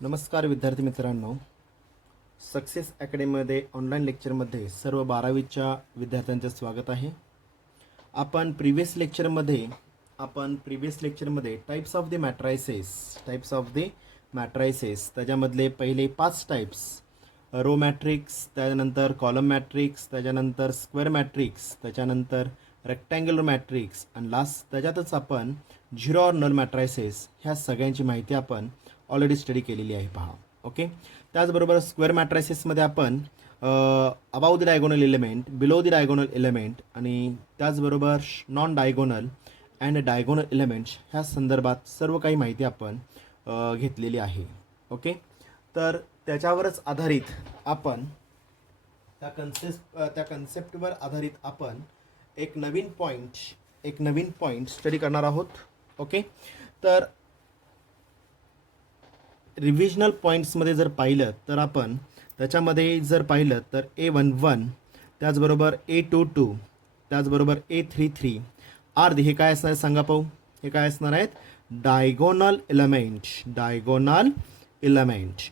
नमस्कार विद्यार्थी मित्रांनो, सक्सेस अकॅडमीमध्ये ऑनलाईन लेक्चरमध्ये सर्व 12वीच्या विद्यार्थ्यांचं स्वागत आहे. आपण प्रिव्हियस लेक्चरमध्ये टाइप्स ऑफ द मॅट्रायसेस त्याच्यामधले पहिले 5 टाइप्स, रो मॅट्रिक्स, त्याच्यानंतर कॉलम मॅट्रिक्स, त्याच्यानंतर स्क्वेअर मॅट्रिक्स, त्याच्यानंतर रेक्टँग्युलर मॅट्रिक्स आणि लास्ट त्याच्यातच आपण झिरो ऑर नल मॅट्रायसेस ह्या सगळ्यांची माहिती आपण ऑलरेडी स्टडी केलेली आहे पहा. ओके, त्याचबरोबर स्क्वेअर मॅट्रायसेसमध्ये आपण above the diagonal element, below the diagonal element आणि त्याचबरोबर non diagonal and diagonal elements ह्या संदर्भात सर्व काही माहिती आपण घेतलेली आहे. ओके, तर त्याच्यावरच आधारित आपण त्या कन्सेप्टवर आधारित आपण एक नवीन पॉईंट स्टडी करणार आहोत. ओके, तर रिव्हिजनल पॉईंट्समध्ये जर पाहिलं तर आपण त्याच्यामध्ये जर पाहिलं तर A11, त्याचबरोबर A22, त्याचबरोबर A33 आर हे काय असणार आहे सांगा पाहू. हे काय असणार आहेत? Diagonal element ELEMENT.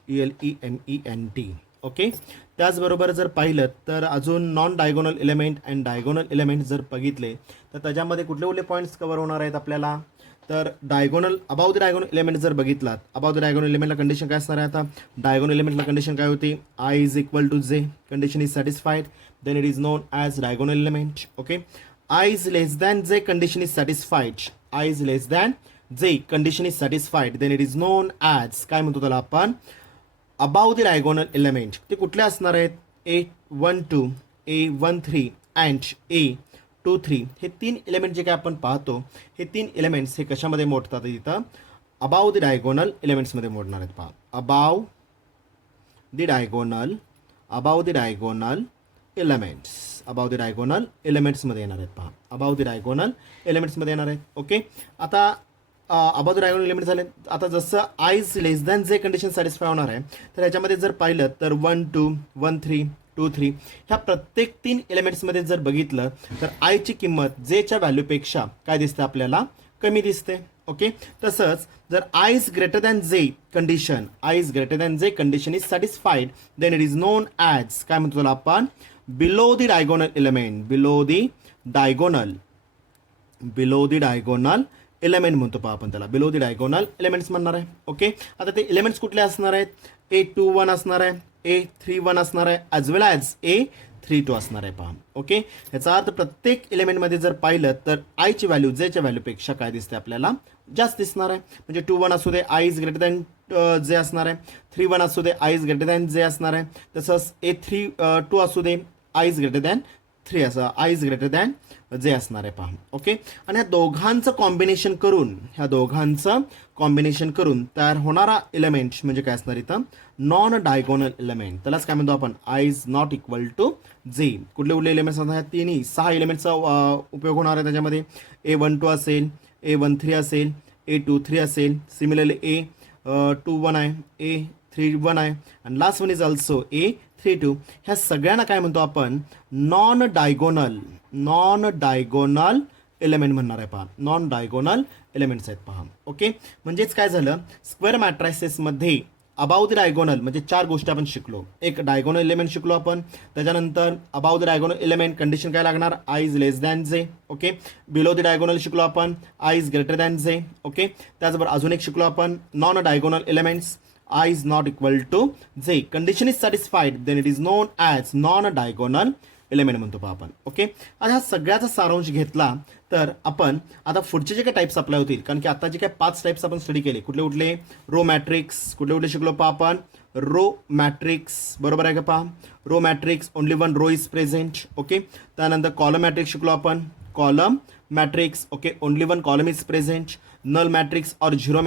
ओके, त्याचबरोबर जर पाहिलं तर अजून non diagonal element and diagonal element जर बघितले तर त्याच्यामध्ये कुठले कुठले पॉईंट्स कव्हर होणार आहेत आपल्याला. तर अबाव द डायगोनल एलिमेंट जर बघितलात, अबाव द डायगोनल एलिमेंटला कंडिशन काय असणार आहे? आता डायगोनल एलिमेंटला कंडिशन काय होती? I = J, condition is satisfied, then it is known as diagonal element. Okay, I < J condition is satisfied, J condition is satisfied, then it is known as काय म्हणतो त्याला आपण? Above the diagonal element. ते कुठले असणार आहेत? A12, A13 and A23 हे 3 element जे काय आपण पाहतो, हे 3 एलिमेंट्स हे कशामध्ये मोडतात? इथं अबाव द डायगोनल एलिमेंट्समध्ये मोडणार आहेत पहा. अबाव द डायगोनल एलिमेंट्समध्ये येणार आहेत पहा. अबाव द डायगोनल एलिमेंट्समध्ये येणार आहेत. ओके, आता अबाव द डायगोनल एलिमेंट झाले. आता जसं I < J कंडिशन सॅटिस्फाय होणार आहे, तर ह्याच्यामध्ये जर पाहिलं तर 1 2 1 3 2 3 ह्या प्रत्येक 3 एलिमेंट्समध्ये जर बघितलं तर आयची किंमत जेच्या व्हॅल्यूपेक्षा काय दिसते आपल्याला? कमी दिसते. ओके, तसंच जर I is greater than J condition is satisfied, then it is known as काय म्हणतो त्याला आपण? बिलो द डायगोनल एलिमेंट म्हणतो पहा आपण त्याला. बिलो द डायगोनल एलिमेंट्स म्हणणार आहे. ओके, आता ते एलिमेंट्स कुठले असणार आहेत? A21 असणार आहे, A31 असणार आहे, ॲज वेल ॲज A32 असणार आहे पहा. ओके, याचा अर्थ प्रत्येक एलिमेंटमध्ये जर पाहिलं तर आयची व्हॅल्यू जेच्या व्हॅल्यूपेक्षा काय दिसते आपल्याला? जास्त दिसणार आहे. म्हणजे 21 असू दे I is greater than J असणार आहे, 31 असू दे I is greater than J असणार आहे, तसंच A32 असू दे I is greater than J असणार आहे पहा. ओके, आणि ह्या दोघांचं कॉम्बिनेशन करून तयार होणारा एलिमेंट म्हणजे काय असणार इथं? Non diagonal element. त्यालाच काय म्हणतो आपण? I is not equal to J. कुठले कुठले एलिमेंट्स असणार? तिन्ही 6 एलिमेंटचा उपयोग होणार आहे त्याच्यामध्ये. A12 असेल, A13 असेल, A23 असेल, सिमिलरली A21 आहे, A31 आहे, आणि last one is also A32. ह्या सगळ्यांना काय म्हणतो आपण? नॉन डायगोनल एलिमेंट म्हणणार आहे पहा. नॉन डायगोनल एलिमेंट्स आहेत पहा. ओके, म्हणजेच काय झालं? स्क्वेअर मॅट्रायसेसमध्ये अबाव द डायगोनल म्हणजे 4 गोष्टी आपण शिकलो. एक डायगोनल एलिमेंट शिकलो आपण, त्याच्यानंतर above the diagonal element condition काय लागणार? I is less than J. Okay, below the diagonal शिकलो आपण, I is greater than J. Okay, त्याचबरोबर अजून एक शिकलो आपण non diagonal elements, I is not equal to J, condition is satisfied, then it is known as non diagonal element म्हणतो पहा आपण. ओके, आता ह्या सगळ्याचा सारांश घेतला तर आपण आता पुढचे जे काही टाईप्स अप्लाय होतील, कारण की आता जे काही 5 टाईप्स आपण स्टडी केले, कुठले कुठले? Row matrix. कुठले कुठले शिकलो पहा आपण? रो मॅट्रिक्स, बरोबर आहे का पहा? Row matrix only 1 row is present. Okay, त्यानंतर कॉलम मॅट्रिक्स शिकलो आपण. Column matrix, okay, only 1 column is present. Null matrix और झिरो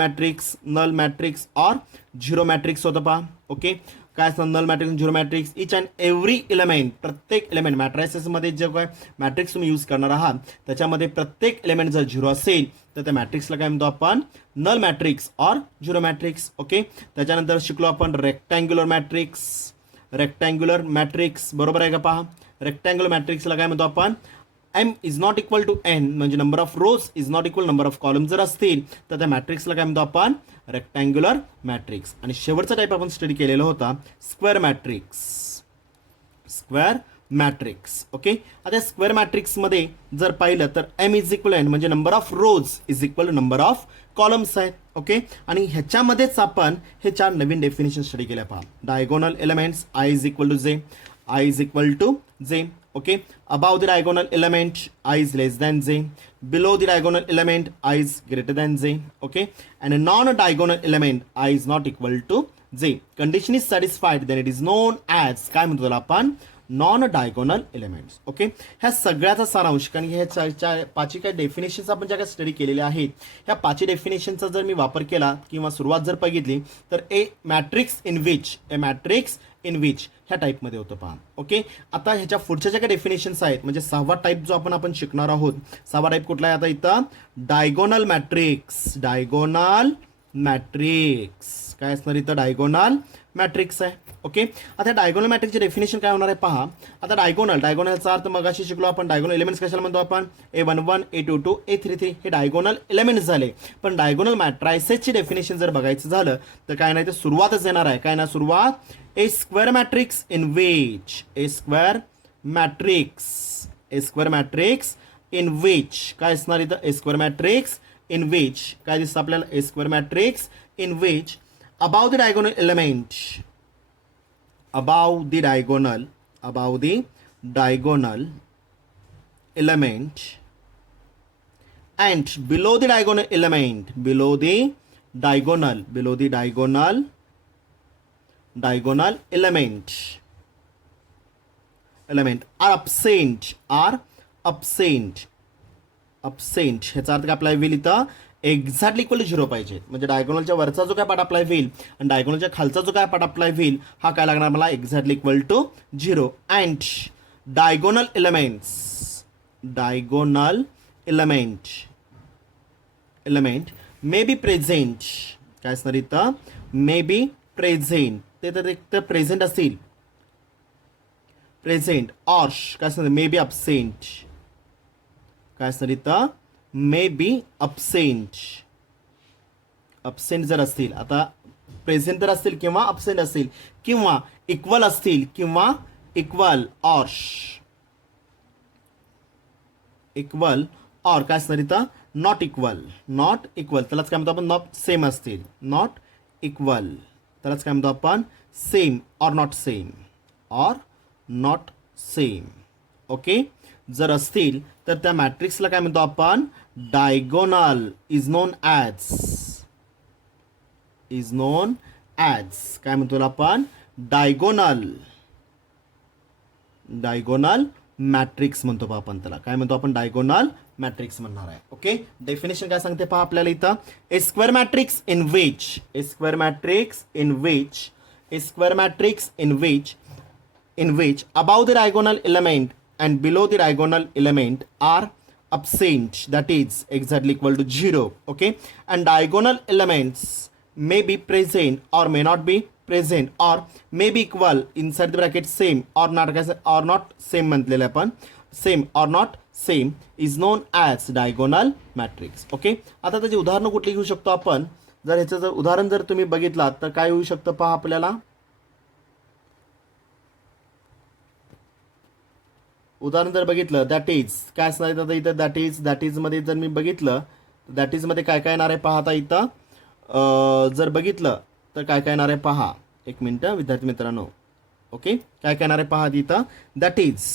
मॅट्रिक्स होतं पहा. ओके, काय असतं? Null matrix, zero matrix, each and every element, प्रत्येक एलिमेंट मॅट्रायसेसमध्ये जे काय मॅट्रिक्स तुम्ही यूज करणार आहात त्याच्यामध्ये प्रत्येक एलिमेंट जर झिरो असेल तर त्या मॅट्रिक्सला काय म्हणतो आपण? नल मॅट्रिक्स और झिरो मॅट्रिक्स. ओके, त्याच्यानंतर शिकलो आपण रेक्टँग्युलर मॅट्रिक्स, बरोबर आहे का पहा? रेक्टँग्युलर मॅट्रिक्सला काय म्हणतो आपण? M is not equal to N म्हणजे number of rows is not equal number of column जर असतील तर त्या मॅट्रिक्सला काय म्हणतो आपण रेक्टँग्युलर मॅट्रिक्स. आणि शेवटचा टाईप आपण स्टडी केलेला होता square matrix. Square matrix. Okay, आता स्क्वेअर मॅट्रिक्समध्ये जर पाहिलं तर एम इज इक्वल एन म्हणजे number of rows is equal to number of columns आहेत. ओके, आणि ह्याच्यामध्येच आपण हे 4 नवीन डेफिनेशन स्टडी केल्या पहा. Diagonal elements I is equal to J, I is equal to J. Okay, above the diagonal element I is less than j, below the diagonal element I is greater than j. Okay, and a non-diagonal element I is not equal to j. Condition is satisfied then it is known as काय म्हणतो त्याला आपण non diagonal elements. Okay, ह्या सगळ्याचा सारांश कारण की ह्या 5 काही डेफिनेशन्स आपण ज्या काही स्टडी केलेल्या आहेत ह्या 5 डेफिनेशनचा जर मी वापर केला किंवा सुरुवात जर बघितली तर ए मॅट्रिक्स इन विच ह्या टाईपमध्ये होतं पहा. ओके, आता ह्याच्या पुढच्या ज्या काही डेफिनेशन्स आहेत म्हणजे 6वा टाईप जो आपण शिकणार आहोत. 6वा टाईप कुठला आहे आता इथं डायगोनल मॅट्रिक्स. डायगोनल मॅट्रिक्स काय असणार इथं डायगोनल मॅट्रिक्स आहे. ओके, आता डायगोनल मॅट्रिक्सचे डेफिनेशन काय होणार आहे पहा. आता डायगोनलचा अर्थ मगाशी शिकलो आपण. डायगोनल एलिमेंट्स कशाला म्हणतो आपण A11 A22 A33 हे डायगोनल एलिमेंट्स झाले. पण डायगोनल मॅट्रायसेसची डेफिनेशन जर बघायचं झालं तर काय नाही ते सुरुवातच येणार आहे. काय ना सुरुवात a square matrix in which a square matrix in which काय असणार इथं a square matrix in which काय दिसतं आपल्याला a square matrix in which above the diagonal element above the diagonal element and below the diagonal element below the diagonal element are absent ह्याचा अर्थ काय apply होईल इथं एक्झॅक्टली इक्वल टू 0 पाहिजे. म्हणजे डायगोनलच्या वरचा जो काय पार्ट अप्लाय होईल आणि डायगोनलच्या खालचा जो काय पार्ट अप्लाय होईल हा काय लागणार मला exactly equal to 0. And diagonal element may be present काय असणार इथं मे बी प्रेझेंट ते तर एक तर प्रेझेंट असतील प्रेझेंट ऑर काय असणार मे बी अब्सेंट काय असणार इथं मे बी अब्सेंट जर असतील आता प्रेझेंट तर असतील किंवा अब्सेंट असतील किंवा इक्वल असतील किंवा इक्वल ऑर काय असणार इथं नॉट इक्वल त्यालाच काय म्हणतो आपण नॉट सेम असतील नॉट इक्वल त्यालाच काय म्हणतो आपण same or not same. Okay, जर असतील तर त्या मॅट्रिक्सला काय म्हणतो आपण डायगोनल इज नोन ॲज काय म्हणतो आपण डायगोनल मॅट्रिक्स म्हणतो पहा आपण त्याला काय म्हणतो आपण डायगोनल मॅट्रिक्स म्हणणार आहे. ओके, डेफिनेशन काय सांगते पहा आपल्याला इथं a square matrix in which above the diagonal element and below the diagonal element are absent that is exactly equal to 0. Okay, and diagonal elements may be present or may not be present or may be equal inside the bracket same or not same म्हटलेलं आपण same or not same is known as diagonal matrix. Okay, आता त्याची उदाहरणं कुठली घेऊ शकतो आपण जर ह्याचं जर उदाहरण जर तुम्ही बघितलात तर काय होऊ शकतं पहा आपल्याला. उदाहरण जर बघितलं दॅट इज काय असणार आता इथं दॅट इज मध्ये जर मी बघितलं दॅट इज मध्ये काय काय येणार आहे पहा. आता इथं जर बघितलं तर काय काय येणार आहे पहा. एक मिनटं विद्यार्थी मित्रांनो. ओके, काय काय येणार आहे पहा इथं दॅट इज.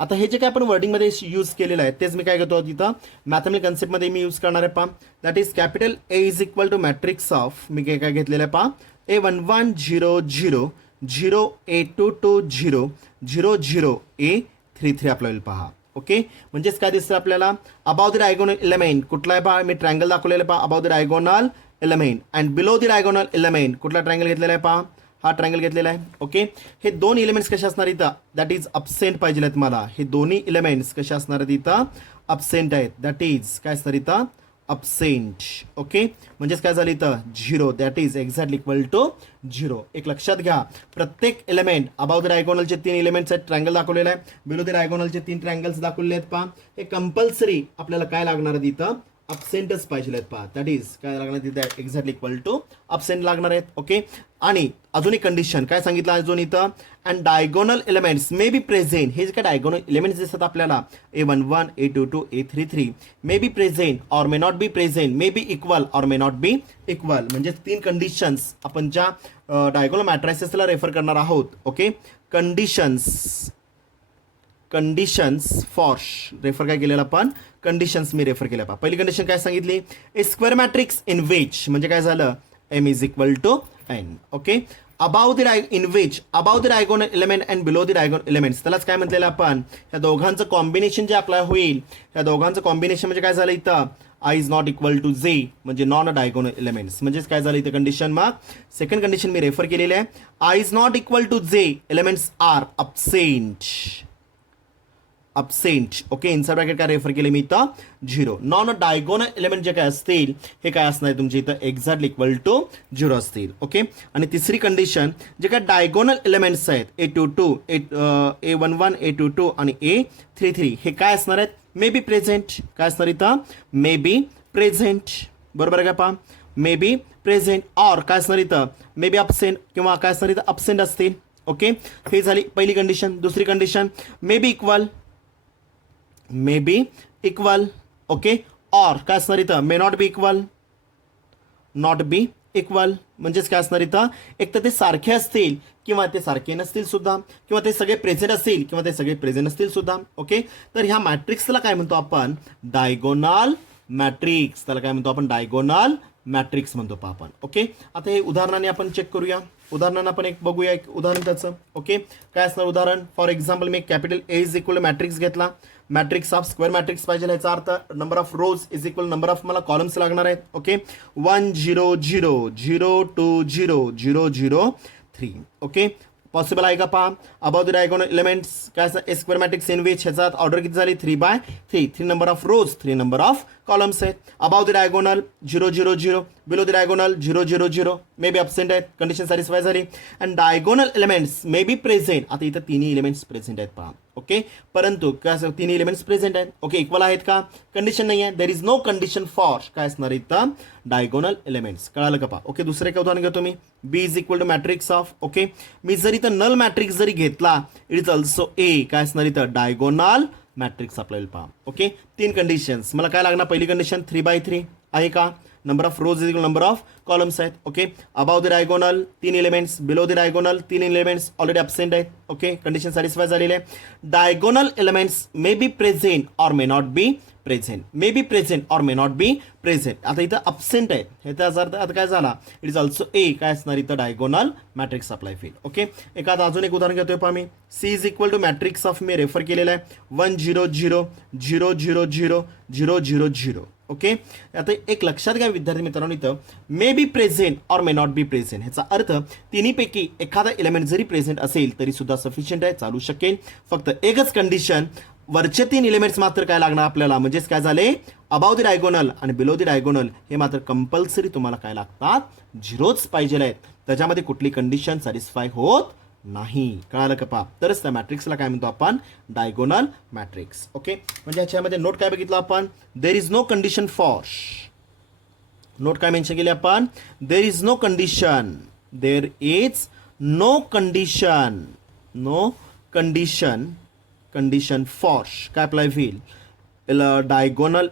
आता हे जे काय आपण वर्डिंगमध्ये यूज केलेलं आहे तेच मी काय करतो तिथं मॅथमॅटिकल कन्सेप्टमध्ये मी यूज करणार आहे पहा. That is capital A is equal to matrix of मी काय काय घेतलेलं आहे पहा A11 0 0 0 A22 0 0 0 A33 आपल्याला होईल पहा. ओके, म्हणजेच काय दिसतं आपल्याला अबाव द डायगोनल एलिमेंट कुठला आहे पहा. मी ट्रायंगल दाखवलेला पहा above the diagonal element and below the diagonal element कुठला ट्रायंगल घेतलेला आहे पहा. हा ट्रायंगल घेतलेला आहे. ओके, हे दोन एलिमेंट्स कसे असणार इथं दॅट इज अब्सेंट पाहिजे आहेत मला. हे दोन्ही एलिमेंट्स कसे असणार आहेत इथं अब्सेंट आहेत. दॅट इज काय असणार इथं अपसेंट. ओके, म्हणजेच काय झालं इथं 0, that is exactly equal to 0. एक लक्षात घ्या, प्रत्येक एलिमेंट अबाव द डायगोनलचे 3 एलिमेंट्स आहेत, ट्रायंगल दाखवलेला आहे, बिलो द डायगोनलचे 3 ट्रायंगल्स दाखवलेले आहेत. पहा, हे कंपल्सरी आपल्याला काय लागणार आहे इथं, अपसेंटच पाहिजे आहेत. पहा, दॅट इज काय लागणार तिथे एक्झॅक्टली इक्वल टू अपसेंट लागणार आहेत. ओके, आणि अजून एक कंडिशन काय सांगितलं अजून इथं, and diagonal elements may be present. हे जे काय डायगोनल एलिमेंट्स दिसतात आपल्याला A11, A22, A33 may be present or may not be present, may B equal or may not B equal. म्हणजे 3 कंडिशन्स आपण ज्या डायगोनल मॅट्रायसेसला रेफर करणार आहोत. ओके, कंडिशन्स फॉर रेफर काय केलेलं आपण, कंडिशन्स मी रेफर केल्या. पहिली कंडिशन काय सांगितली, A square matrix in which, म्हणजे काय झालं, M is equal to N. Okay, above the diagonal element and below the diagonal elements, त्यालाच काय म्हटलेलं आपण, या दोघांचं कॉम्बिनेशन जे अप्लाय होईल, या दोघांचं कॉम्बिनेशन म्हणजे काय झालं इथं, I is not equal to J, म्हणजे नॉन डायगोनल एलिमेंट्स. म्हणजेच काय झालं इथं कंडिशन. मग सेकंड कंडिशन मी रेफर केलेली आहे, I is not equal to J, elements are absent. Okay, inside bracket काय रेफर केले मी इथं 0. नॉन डायगोनल एलिमेंट जे काय असतील हे काय असणार तुमचे इथं एक्झॅक्टली इक्वल टू 0 असतील. ओके, आणि तिसरी कंडिशन, जे काय डायगोनल एलिमेंट्स आहेत A22, A11, A22 आणि A33 हे काय असणार आहेत, मे बी प्रेझेंट. काय असणार इथं, मे बी प्रेझेंट. बरोबर आहे का, पहा, मे बी प्रेझेंट. ऑर काय असणार इथं, मे बी अपसेंट, किंवा काय असणार इथं अपसेंट असतील. ओके, हे झाली पहिली कंडिशन. दुसरी condition, may be equal. Okay, or काय असणार इथं, मे नॉट बी इक्वल. म्हणजेच काय असणार इथं, एक तर ते सारखे असतील किंवा ते सारखे नसतील सुद्धा, किंवा ते सगळे प्रेझेंट असतील किंवा ते सगळे प्रेझेंट नसतील सुद्धा. ओके, तर ह्या मॅट्रिक्सला काय म्हणतो आपण, डायगोनल मॅट्रिक्स. त्याला काय म्हणतो आपण, डायगोनल मॅट्रिक्स म्हणतो पहा आपण. ओके, आता हे उदाहरणाने आपण चेक करूया. उदाहरणानं आपण एक बघूया, एक उदाहरण त्याचं. ओके, काय असणार उदाहरण, for example me capital A is equal matrix घेतला, मॅट्रिक्स ऑफ स्क्वेअर मॅट्रिक्स पाहिजे, याचा अर्थ number of rows is equal number of मला कॉलम्स लागणार आहेत. ओके, 1 0 0 0 2 0 0 0 3. ओके, पॉसिबल आहे का पहा. अबाव द डायगोनल एलिमेंट्स काय असं, a square matrix in which, ह्याचा ऑर्डर किती झाली 3/3. 3 number of rows, 3 number of columns आहेत. Above the diagonal 0 0 0, below the diagonal 0 0 0, may be absent आहेत. कंडिशन सॅटिस्फाय झाली. And diagonal elements may be present. आता इथं तिन्ही एलिमेंट्स प्रेझेंट आहेत पहा. ओके, परंतु काय असं, तिन्ही एलिमेंट्स प्रेझेंट आहेत. ओके, इक्वल आहेत का, कंडिशन नाही आहे, there is no condition for काय असणार इथं, डायगोनल एलिमेंट्स. कळालं का पहा. ओके, दुसरं एक उदाहरण घेतो मी, B is equal to matrix of. Okay, मी जर इथं नल मॅट्रिक्स जरी घेतला, इट इज ऑल्सो ए काय असणार इथं, डायगोनल मॅट्रिक्स आपल्याला पहा. Okay, 3 conditions. मला काय लागणार, पहिली कंडिशन 3/3 आहे का, number of rows is equal number of columns आहेत. Okay, above the diagonal 3 elements, below the diagonal 3 elements already absent आहेत. ओके, कंडिशन सॅटिस्फाय झालेली आहे. Diagonal elements may be present or may not be present, may be present or may not be present. आता इथं absent आहे, ह्याचा अर्थ आता काय झाला, इट इज ऑल्सो ए काय असणार इथं, डायगोनल मॅट्रिक्स अप्लाय फील. ओके, एखादा अजून एक उदाहरण घेतोय पहा मी, C is equal to matrix of मी रेफर केलेला आहे 1 0 0 0 0 0 0 0 0. ओके, आता एक लक्षात घ्या विद्यार्थी मित्रांनो, इथं मे be present or may not be present, ह्याचा अर्थ तिन्हीपैकी एखादा एलिमेंट जरी प्रेझेंट असेल तरी सुद्धा सफिशियंट आहे, चालू शकेल. फक्त एकच कंडिशन, वरचे 3 एलिमेंट्स मात्र काय लागणार आपल्याला, म्हणजेच काय झाले, अबाव द डायगोनल आणि बिलो द डायगोनल हे मात्र कंपल्सरी तुम्हाला काय लागतात, 0च पाहिजे आहेत. त्याच्यामध्ये कुठली कंडिशन सॅटिस्फाय होत नाही. कळालं का पहा, तरच त्या मॅट्रिक्सला काय म्हणतो आपण, डायगोनल मॅट्रिक्स. ओके, म्हणजे ह्याच्यामध्ये नोट काय बघितलं आपण, there is no condition for. Note काय मेन्शन केली आपण, there is no condition, there is no condition, no condition for काय अप्लाय होईल, डायगोनल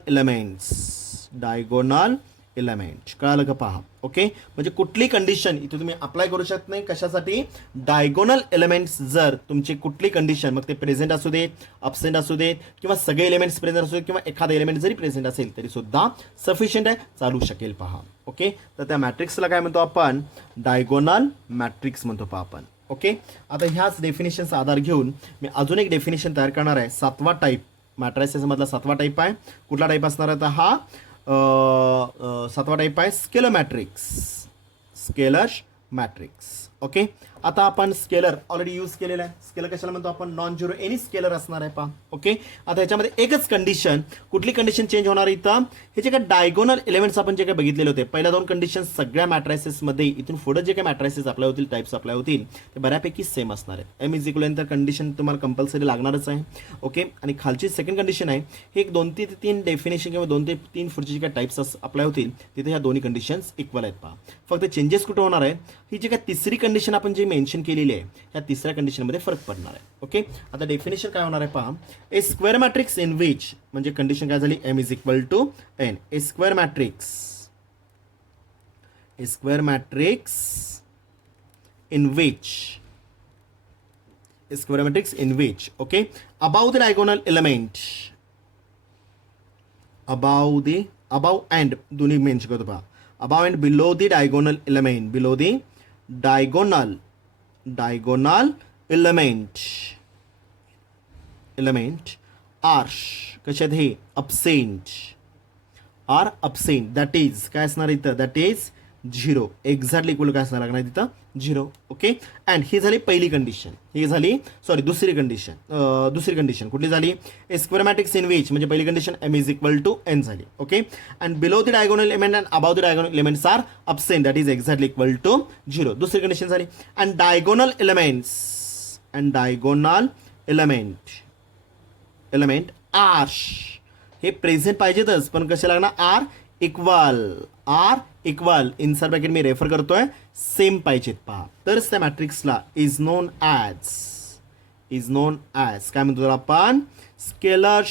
एलिमेंट. कळालं का पहा. ओके, म्हणजे कुठली कंडिशन इथे तुम्ही अप्लाय करू शकत नाही, कशासाठी, डायगोनल एलिमेंट्स. जर तुमची कुठली कंडिशन, मग ते प्रेझेंट असू देत, अपसेंट असू देत, किंवा सगळे एलिमेंट्स प्रेझेंट असू देत, किंवा एखादा एलिमेंट जरी प्रेझेंट असेल तरी सुद्धा सफिशियंट आहे, चालू शकेल पहा. ओके, तर त्या मॅट्रिक्सला काय म्हणतो आपण, डायगोनल मॅट्रिक्स म्हणतो पहा आपण. ओके, आता ह्याच डेफिनेशनचा आधार घेऊन मी अजून एक डेफिनेशन तयार करणार आहे. 7वा टाईप मॅट्रायसेस मधला 7वा टाईप आहे. कुठला टाईप असणार आहे, तर हा 7वा टाईप आहे स्केलर मॅट्रिक्स. ओके. आता आपण स्केलर ऑलरेडी यूज केलेला आहे. स्केलर कशाला म्हणतो आपण? नॉन झिरो एनी स्केलर असणार आहे पहा. ओके. आता ह्याच्यामध्ये एकच कंडिशन, कुठली कंडिशन चेंज होणार इथं? हे जे काही डायगोनल एलिमेंट्स आपण जे काही बघितलेले होते, पहिल्या दोन कंडिशन सगळ्या मॅट्रायसेसमध्ये इथून पुढे जे काही मॅट्रायसेस अप्लाय होतील, टाइप्स अप्लाय होतील, ते बऱ्यापैकी सेम असणार आहे. एम इज इक्वल तर कंडिशन तुम्हाला कंपल्सरी लागणारच आहे. ओके. आणि खालची सेकंड कंडिशन आहे, हे एक 2 ते 3 डेफिनेशन किंवा 2 ते 3 पुढचे जे काही टाइप्स अप्लाय होतील, तिथे ह्या दोन्ही कंडिशन्स इक्वल आहेत पहा. फक्त चेंजेस कुठे होणार आहे? ही जी काही तिसरी कंडिशन आपण जी मेन्शन केलेली आहे, ह्या तिसऱ्या कंडिशनमध्ये फरक पडणार आहे. ओके. आता डेफिनेशन काय होणार आहे पहा. ए स्क्वेअर मॅट्रिक्स इन विच, म्हणजे कंडिशन काय झाली? M is equal to N. A square matrix in which okay, above the diagonal element, above and दोन्ही मेन्शन करतो पहा. above and below the diagonal element are कशात? हे absent, that is काय असणार इथं? that is 0. एक्झॅक्टली इक्वल काय असणार लागणार तिथं? 0. ओके. अँड ही झाली पहिली कंडिशन. ही झाली दुसरी कंडिशन कुठली झाली? A square matrix in which, म्हणजे पहिली condition M is equal to N झाली. Okay. And below the diagonal element and above the diagonal elements are absent, that is exactly equal to 0. दुसरी condition झाली. And diagonal element are, हे present पाहिजेतच, पण कसे लागणार? आर इक्वल इनसाइड ब्रॅकेट मी refer करतोय, सेम पाहिजेत पहा. तरच त्या मॅट्रिक्सला इज नोन ॲज काय म्हणतो आपण? स्केलर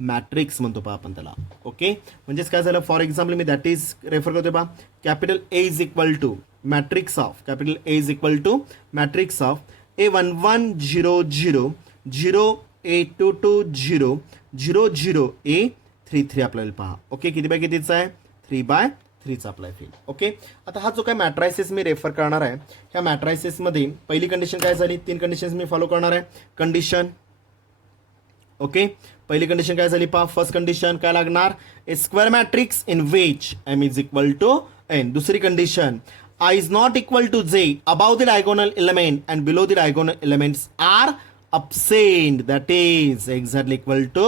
मॅट्रिक्स म्हणतो पहा आपण त्याला. ओके. म्हणजेच काय झालं? फॉर एक्झाम्पल मी दॅट इज रेफर करतोय पहा. Capital A is equal to matrix of A1100 0 A22 0 0 0 A33 आपल्याला पहा. ओके. किती बाय कितीचा आहे? 3/3चा अप्लाय होईल. ओके. आता हा जो काय मॅट्रायसिस मी रेफर करणार आहे, ह्या मॅट्रायसिसमध्ये पहिली कंडिशन काय झाली? 3 कंडिशन्स मी फॉलो करणार आहे. Condition, okay. पहिली कंडिशन काय झाली पहा? फर्स्ट कंडिशन काय लागणार? A square matrix in which M is equal to N. दुसरी condition, I is not equal to J above the diagonal element and below the diagonal elements are absent, that is exactly equal to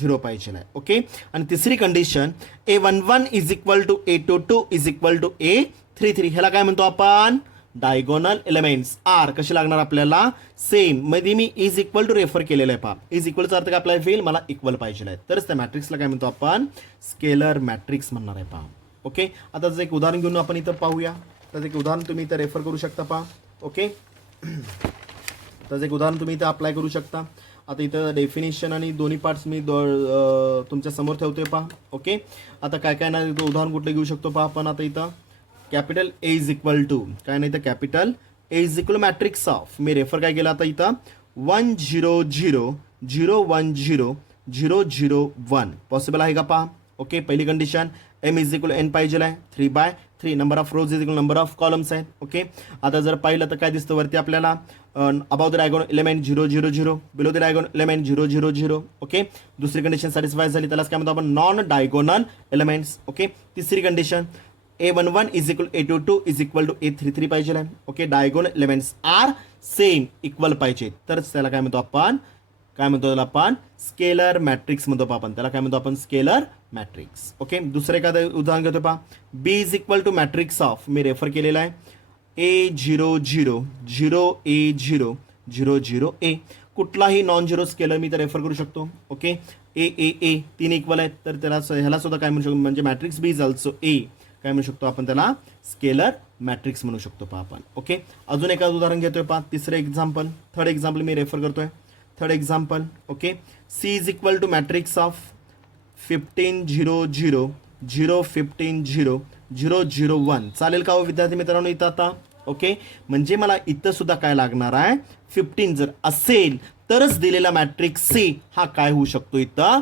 0 पाहिजे आहे. Okay. आणि तिसरी condition, A11 is equal to A22 is equal to A33, ह्याला काय म्हणतो आपण? Diagonal elements R कसे लागणार आपल्याला? सेम. मध्ये मी इज इक्वल टू रेफर केलेलं आहे पहा. इज इक्वलचा अर्थ काय आपल्याला होईल? मला इक्वल पाहिजे आहे, तरच त्या मॅट्रिक्सला काय म्हणतो आपण? स्केलर मॅट्रिक्स म्हणणार आहे पहा. ओके. आता जर एक उदाहरण घेऊन आपण इथं पाहूया. तर एक उदाहरण तुम्ही इथं रेफर करू शकता पहा. ओके. तर एक उदाहरण तुम्ही इथं अप्लाय करू शकता. आता इथं डेफिनेशन आणि दोन्ही पार्ट्स मी तुमच्या समोर ठेवतोय पहा. ओके. आता काय काय ना उदाहरण कुठलं घेऊ शकतो पहा आपण. आता इथं capital A is equal to काय नाही तर capital A is equal matrix of, मी रेफर काय केलं आता इथं 1 0 0 0 1 0 0 0 1 पॉसिबल आहे का पहा. ओके. पहिली condition M is equal N पाहिजे आहे 3/3, number of rows is equal number of columns आहेत. ओके. आता जर पाहिलं तर काय दिसतं वरती आपल्याला? Above the diagonal element 0 0 0, below the diagonal element 0 0 0. Okay. दुसरी कंडिशन सॅटिस्फाय झाली, त्यालाच काय म्हणतो आपण? Non diagonal elements. ओके. तिसरी condition A11 is equal A22 is equal to A33 पाहिजे आहे. Okay. Diagonal elements are same equal पाहिजे, तरच त्याला काय म्हणतो आपण? त्याला आपण स्केलर मॅट्रिक्स म्हणतो आपण. त्याला काय म्हणतो आपण? Scalar matrix. ओके. दुसरं एखादं उदाहरण घेतो पहा. B is equal to matrix of, मी रेफर केलेला आहे A00 0 A0 0 0 A. कुठलाही नॉन झिरो स्केलर मी तर रेफर करू शकतो. ओके. A 3 इक्वल आहेत, तर त्याला ह्याला सुद्धा काय म्हणू शकतो? म्हणजे matrix B is also A काय म्हणू शकतो आपण? त्याला स्केलर मॅट्रिक्स म्हणू शकतो पहा आपण. ओके. अजून एखादं उदाहरण घेतोय पहा. तिसरं एक्झाम्पल, थर्ड एक्झाम्पल मी रेफर करतोय. Third example, okay. C is equal to matrix of 15 0 0 0 15 0 0 0 1. चालेल का हो विद्यार्थी मित्रांनो इथं आता? ओके. म्हणजे मला इथं सुद्धा काय लागणार आहे? 15 जर असेल तरच दिलेला मॅट्रिक्स सी हा काय होऊ शकतो? इथं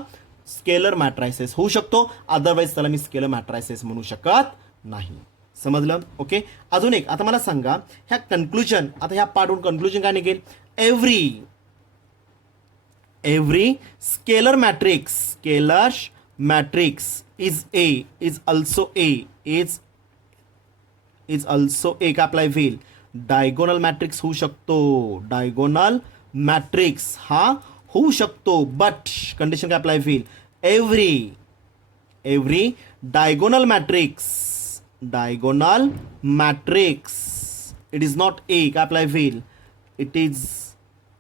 स्केलर मॅट्रायसिस होऊ शकतो, अदरवाईज त्याला मी स्केलर मॅट्रायसिस म्हणू शकत नाही. समजलं? ओके. अजून एक, आता मला सांगा ह्या कन्क्लुजन, आता ह्या पार्टवरून कन्क्लुजन काय निघेल? Every scalar matrix is also A is is also A काय अप्लाय होईल, डायगोनल मॅट्रिक्स होऊ शकतो, डायगोनल मॅट्रिक्स हा होऊ शकतो, बट कंडिशन काय अप्लाय होईल, every diagonal matrix it is not a काय अप्लाय होईल, इट इज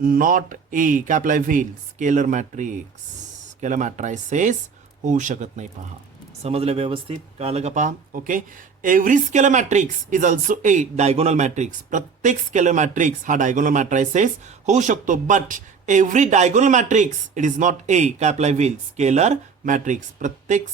नॉट ए काय अप्लाय होईल, स्केलर मॅट्रायसेस होऊ शकत नाही. पहा समजलं व्यवस्थित, कळलं का पहा. Okay, every scalar matrix is also A diagonal matrix, प्रत्येक स्केलर मॅट्रिक्स हा डायगोनल मॅट्रायसेस होऊ शकतो, but every diagonal matrix it is not a काय अप्लाय होईल, स्केलर मॅट्रिक्स, प्रत्येक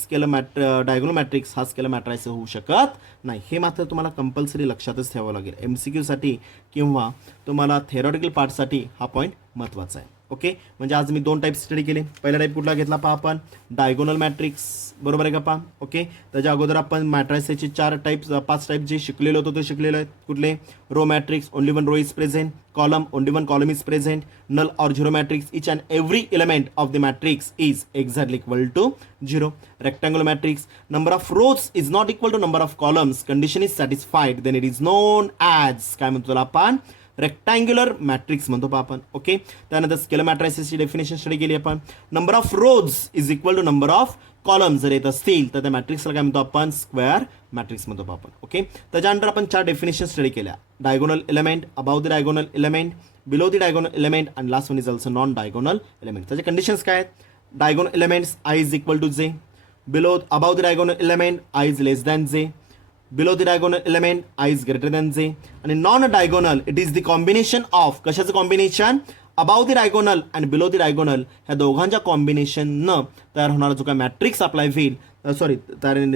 डायगोनल मॅट्रिक्स हा स्केलर मॅट्रायसेस होऊ शकत नाही. हे मात्र तुम्हाला कंपल्सरी लक्षातच ठेवावं लागेल, MCQ किंवा तुम्हाला थेरॉटिकल पार्टसाठी हा पॉईंट महत्त्वाचा आहे. ओके, म्हणजे आज मी 2 टाईप स्टडी केले. पहिला टाईप कुठला घेतला पहा आपण, डायगोनल मॅट्रिक्स, बरोबर आहे का पहा. ओके, त्याच्या अगोदर आपण मॅट्रायसेसचे 5 टाईप जे शिकलेलो होतो ते शिकलेलो आहेत. कुठले, row matrix, only one row is present, column, only one column is present, null or zero matrix, each and every element of the matrix is exactly equal to 0, rectangular matrix, number of rows is not equal to number of columns, condition is satisfied, then it is known as काय म्हणतो आपण, rectangular matrix म्हणतो पहा आपण. Okay, त्यानंतर scalar मॅट्रायसेसची definition study केली आपण. Number of rows is equal to number of column जर येत असतील तर त्या मॅट्रिक्सला काय म्हणतो आपण, स्क्वेअर मॅट्रिक्स म्हणतो आपण. ओके, त्याच्यानंतर आपण 4 डेफिनेशन स्टडी केल्या, diagonal element, above the diagonal element, below the diagonal element, and last one is also non diagonal element. त्याचे कंडिशन्स काय आहेत, diagonal elements I is equal to J, above the diagonal element I is less than J, below the diagonal element I is greater than j, आणि non diagonal it is the combination of, कशाचं combination, above the diagonal आणि below the diagonal ह्या दोघांच्या कॉम्बिनेशननं तयार होणारा जो काय matrix apply होईल,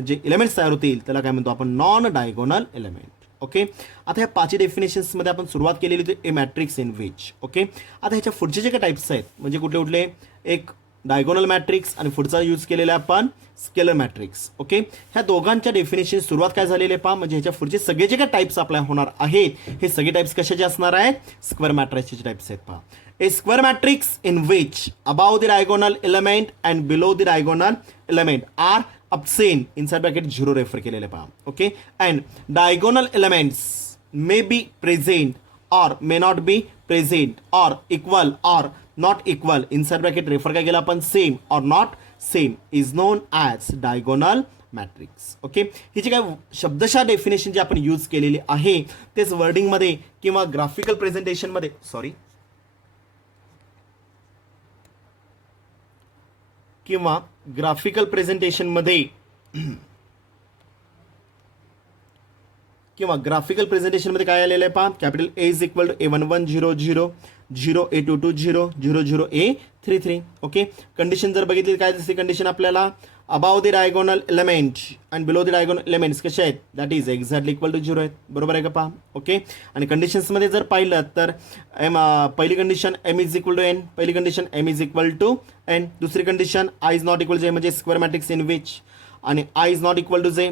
जे एलिमेंट्स तयार होतील त्याला काय म्हणतो आपण, नॉन डायगोनल एलिमेंट. ओके, आता ह्या 5 डेफिनेशन्समध्ये आपण सुरुवात केलेली होती A matrix in which. Okay, आता ह्याच्या पुढचे जे काही टाईप्स आहेत म्हणजे कुठले कुठले, एक डायगोनल मॅट्रिक्स आणि पुढचा यूज केलेला आपण स्केलर मॅट्रिक्स. ओके, ह्या दोघांच्या डेफिनेशन सुरुवात काय झालेली आहे पहा, म्हणजे ह्याच्या पुढचे सगळे जे काही टाईप्स अप्लाय होणार आहेत हे सगळे टाईप्स कशाचे असणार आहेत, स्क्वेअर मॅट्रिक्सचे टाईप्स आहेत पहा. ए square matrix in which above the diagonal element and below the diagonal element are absent inside bracket 0 refer केलेले पहा. Okay, and diagonal elements may be present or may not be present or equal or not equal inside bracket refer काय केला आपण, same or not same is known as diagonal matrix. Okay, ही जी काय शब्दशः definition जी आपण use केलेली आहे तेच वर्डिंगमध्ये किंवा ग्राफिकल प्रेझेंटेशनमध्ये, किंवा ग्राफिकल प्रेझेंटेशनमध्ये काय आलेलं आहे पहा, capital A is equal to A1100 0A22 0 A33. ओके, कंडिशन जर बघितली काय दिसते कंडिशन आपल्याला, above the diagonal element and below the diagonal elements कसे आहेत, that is exactly equal to 0 आहेत, बरोबर आहे का पहा. ओके, आणि कंडिशन्समध्ये जर पाहिलं तर पहिली condition m is equal to n, पहिली condition m is equal to n, दुसरी condition i is not equal j म्हणजे स्क्वेअर मॅट्रिक्स इन विच, आणि i is not equal to j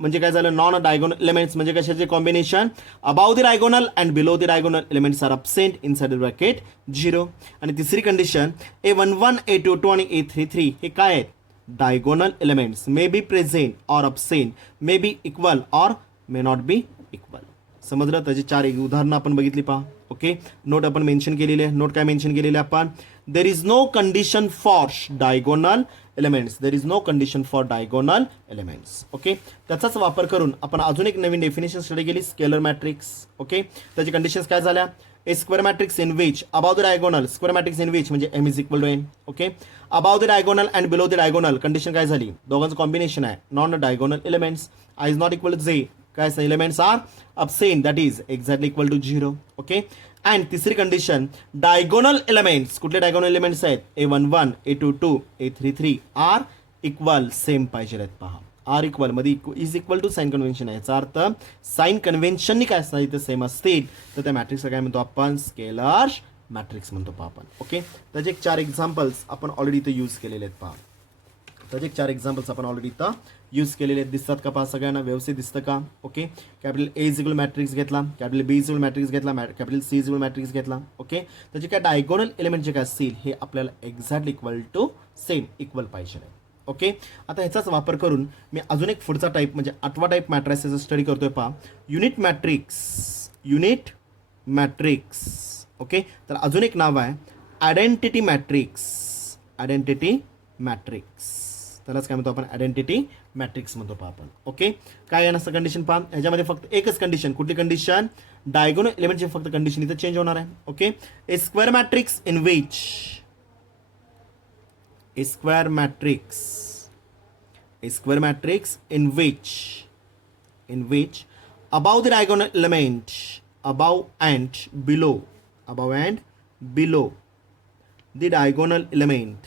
म्हणजे काय झालं, नॉन डायगोनल एलिमेंट्स म्हणजे कशाचे combination, above the diagonal and below the diagonal elements are absent inside the bracket 0. आणि तिसरी condition A11 A22 आणि A33 हे काय आहेत, diagonal elements may be present और अब्सेंट, मे बी इक्वल और मे नॉट बी इक्वल. समजलं, त्याची 4 उदाहरणं आपण बघितली पहा. ओके, नोट आपण मेन्शन केलेली आहे, नोट काय मेन्शन केलेली आपण, there is no condition for diagonal elements, there is no condition for diagonal elements. Okay, त्याचाच वापर करून आपण अजून एक नवीन डेफिनेशन स्टडी केली, स्केलर मॅट्रिक्स. ओके, त्याची कंडिशन्स काय झाल्या, a square matrix in which above the diagonal, square matrix in which म्हणजे m is equal to n. Okay, above the diagonal and below the diagonal condition काय झाली, दोघांचं combination आहे, non diagonal elements, I is not equal to J, काय elements are absent, that is exactly equal to 0. Okay, and तिसरी condition diagonal elements, कुठले diagonal elements आहेत, A11 A22 A33 R equal same पाहिजे आहेत पहा, are equal मध्ये is equal to sign convention आहे, याचा अर्थ साइन कन्व्हेन्शननी काय असतं सेम असतील तर त्या मॅट्रिक्सला काय म्हणतो आपण, स्केलर मॅट्रिक्स म्हणतो पहा आपण. ओके, त्याचे 4 एक्झाम्पल्स आपण ऑलरेडी इथं यूज केलेले आहेत पहा, त्याचे 4 एक्झाम्पल्स आपण ऑलरेडी इथं यूज केलेले आहेत, दिसतात का पहा, सगळ्यांना व्यवस्थित दिसतं का. Okay, capital A is equal matrix घेतला, capital B is equal matrix घेतला, capital C is equal matrix घेतला. ओके, त्याचे काय डायगोनल एलिमेंट जे काय असतील हे आपल्याला exactly equal to same equal पाहिजे आहे. ओके. आता ह्याचाच वापर करून मी अजून एक पुढचा टाईप म्हणजे 8वा टाईप मॅट्रायसेसचा स्टडी करतोय पहा. Unit matrix. ओके. तर अजून एक नाव आहे आयडेंटिटी मॅट्रिक्स. त्यालाच काय म्हणतो आपण आयडेंटिटी मॅट्रिक्स म्हणतो पहा आपण. ओके. काय आहे नसतं कंडिशन पहा. ह्याच्यामध्ये फक्त एकच कंडिशन. कुठली कंडिशन? डायगोनल एलिमेंटची फक्त कंडिशन इथं चेंज होणार आहे. Okay. A square matrix in which above the diagonal element above and below the diagonal element